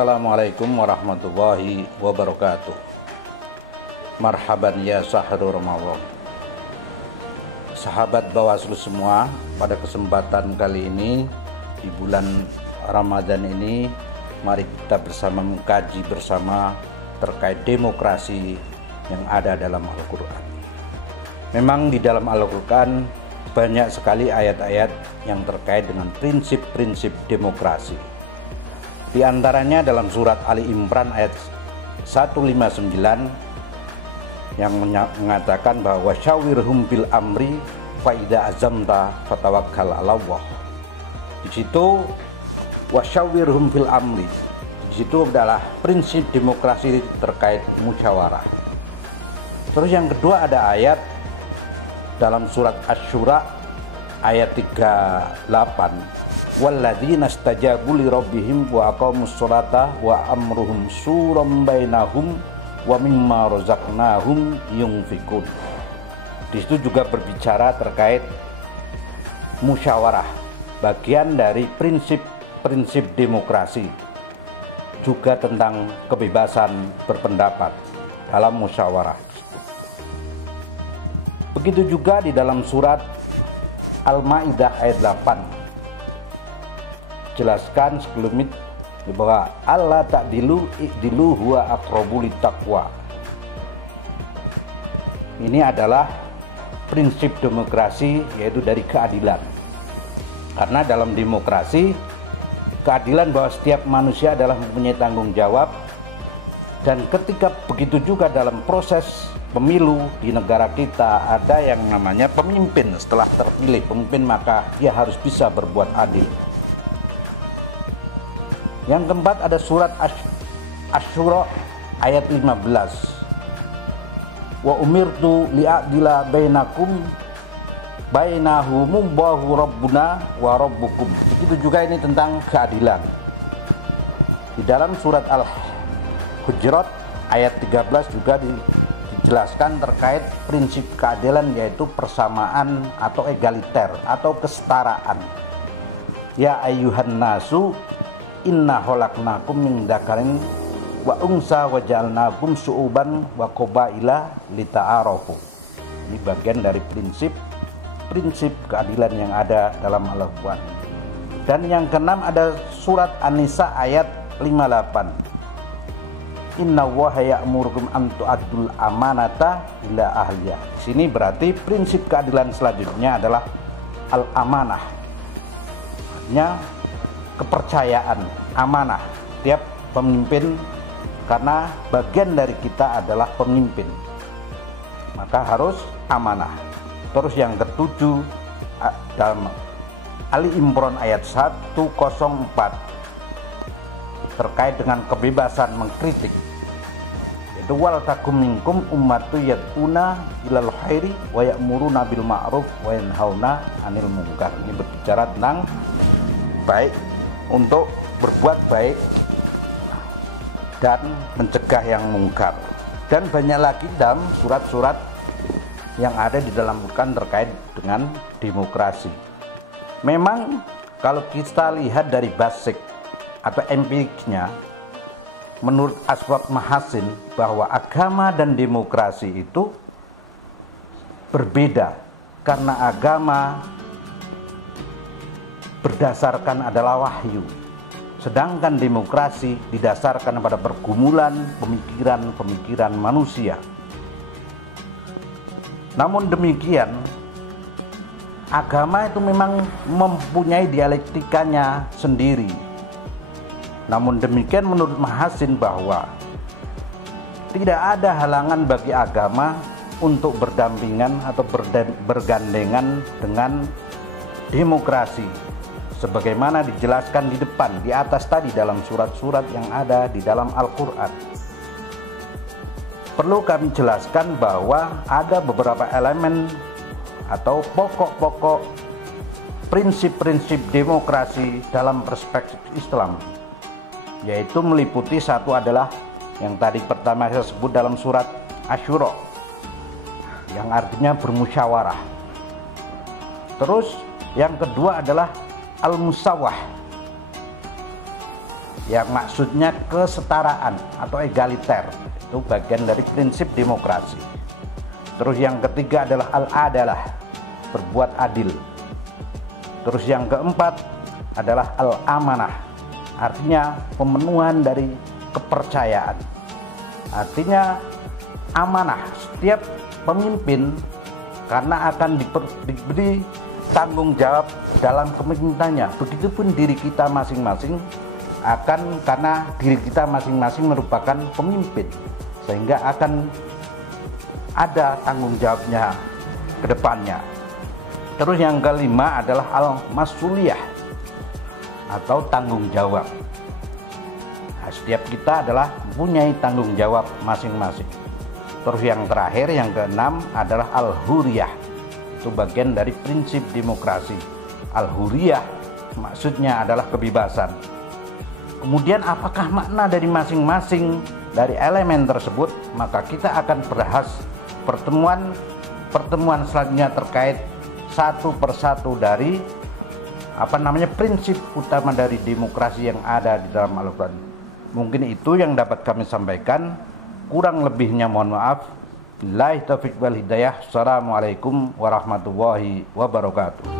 Assalamualaikum warahmatullahi wabarakatuh. Marhaban ya sahru Ramadan. Sahabat Bawaslu semua, pada kesempatan kali ini di bulan Ramadan ini, mari kita bersama mengkaji bersama terkait demokrasi yang ada dalam Al-Quran. Memang di dalam Al-Quran banyak sekali ayat-ayat yang terkait dengan prinsip-prinsip demokrasi. Di antaranya dalam surat Ali Imran ayat 159 yang mengatakan bahwa syawirhum bil amri fa idza azamta fatawakkal 'ala Allah. Di situ wasyawirhum fil amri, di situ adalah prinsip demokrasi terkait musyawarah. Terus yang kedua ada ayat dalam surat Asy-Syura ayat 38, walladzina istajabu li rabbihim wa aqamus sholata wa amruhum syuram bainahum wa mimma razaqnahum yunfikun. Di situ juga berbicara terkait musyawarah, bagian dari prinsip-prinsip demokrasi, juga tentang kebebasan berpendapat dalam musyawarah. Begitu juga di dalam surat Al-Maidah ayat 8 jelaskan sebelum itu bahwa Allah ta'dilu i'dilu huwa aqrabu littaqwa. Ini adalah prinsip demokrasi, yaitu dari keadilan. Karena dalam demokrasi, keadilan bahwa setiap manusia adalah mempunyai tanggung jawab, dan ketika begitu juga dalam proses pemilu di negara kita ada yang namanya pemimpin. Setelah terpilih pemimpin, maka dia harus bisa berbuat adil. Yang keempat ada surat Asy-Syura ayat 15. Wa umirtu li'adila bainakum bainahum Allahu rabbuna wa rabbukum. Begitu juga ini tentang keadilan. Di dalam surat Al-Hujurat ayat 13 juga dijelaskan terkait prinsip keadilan, yaitu persamaan atau egaliter atau kesetaraan. Ya ayyuhan nasu inna khalaqnakum min dzakarin wa unsa wa ja'alnakum syu'uban wa qabaila lita'arafu. Ini bagian dari prinsip keadilan yang ada dalam Al-Quran. Dan yang keenam ada surat An-Nisa ayat 58. Inna Allaha ya'murukum an tu'addul amanata ila ahliha. Di sini berarti prinsip keadilan selanjutnya adalah al-amanah. Artinya kepercayaan, amanah. Tiap pemimpin, karena bagian dari kita adalah pemimpin, maka harus amanah. Terus yang ketujuh dalam Ali Imran ayat 104 terkait dengan kebebasan mengkritik, yaitu wal takum minkum ummatu yad'una ilal khairi wa ya'muruna bil ma'ruf wa yanhauna 'anil munkar. Ini berbicara tentang baik, untuk berbuat baik dan mencegah yang mungkar. Dan banyak lagi dalam surat-surat yang ada di dalam Al-Quran terkait dengan demokrasi. Memang kalau kita lihat dari basic atau empiriknya, menurut Aswab Mahasin, bahwa agama dan demokrasi itu berbeda, karena agama berdasarkan adalah wahyu, sedangkan demokrasi didasarkan pada pergumulan pemikiran manusia. Namun demikian, agama itu memang mempunyai dialektikanya sendiri. Namun demikian menurut Mahasin bahwa tidak ada halangan bagi agama untuk berdampingan atau bergandengan dengan demokrasi, sebagaimana dijelaskan di depan, di atas tadi dalam surat-surat yang ada di dalam Al-Quran. Perlu kami jelaskan bahwa ada beberapa elemen atau pokok-pokok prinsip-prinsip demokrasi dalam perspektif Islam, yaitu meliputi satu adalah yang tadi pertama saya sebut dalam surat Asy-Syura, yang artinya bermusyawarah. Terus yang kedua adalah al-musawah, yang maksudnya kesetaraan atau egaliter. Itu bagian dari prinsip demokrasi. Terus yang ketiga adalah al-adalah, berbuat adil. Terus yang keempat adalah al-amanah, artinya pemenuhan dari kepercayaan. Artinya amanah, setiap pemimpin karena akan diberi tanggung jawab dalam kepemimpinannya. Begitupun diri kita masing-masing karena diri kita masing-masing merupakan pemimpin, sehingga akan ada tanggung jawabnya ke depannya. Terus yang kelima adalah al-masuliyah atau tanggung jawab. Nah, setiap kita adalah mempunyai tanggung jawab masing-masing. Terus yang terakhir, yang keenam adalah al-huriyah. Itu bagian dari prinsip demokrasi. Al-huriyah maksudnya adalah kebebasan. Kemudian apakah makna dari masing-masing dari elemen tersebut? Maka kita akan bahas pertemuan selanjutnya terkait satu persatu dari prinsip utama dari demokrasi yang ada di dalam Al-Quran. Mungkin itu yang dapat kami sampaikan. Kurang lebihnya mohon maaf. Billahi taufiq wal hidayah. Assalamualaikum warahmatullahi wabarakatuh.